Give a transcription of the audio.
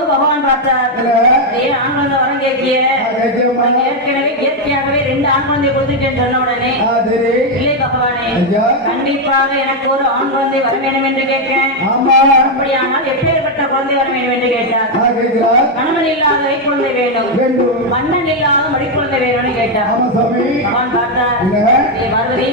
போது பகவான் பார்த்தார். ஆண் குழந்தை வரம் கேட்கிய ஏற்கனவே இயற்கையாகவே 2 ஆண் குழந்தை கொடுத்துட்டேன்னு சொன்ன உடனே இல்லை பகவானே, கண்டிப்பாக எனக்கு ஒரு ஆண் குழந்தை வர வேண்டும் என்று கேட்கிறேன். அப்படியானால் எப்பேற்பட்ட குழந்தை வர வேண்டும் என்று கேட்டார். கணவன் இல்லாத கை குழந்தை வேண்டும், மன்னன் இல்லாத மடி குழந்தை வேணும்னு கேட்டார். பகவான் பார்த்தார். பார்வதி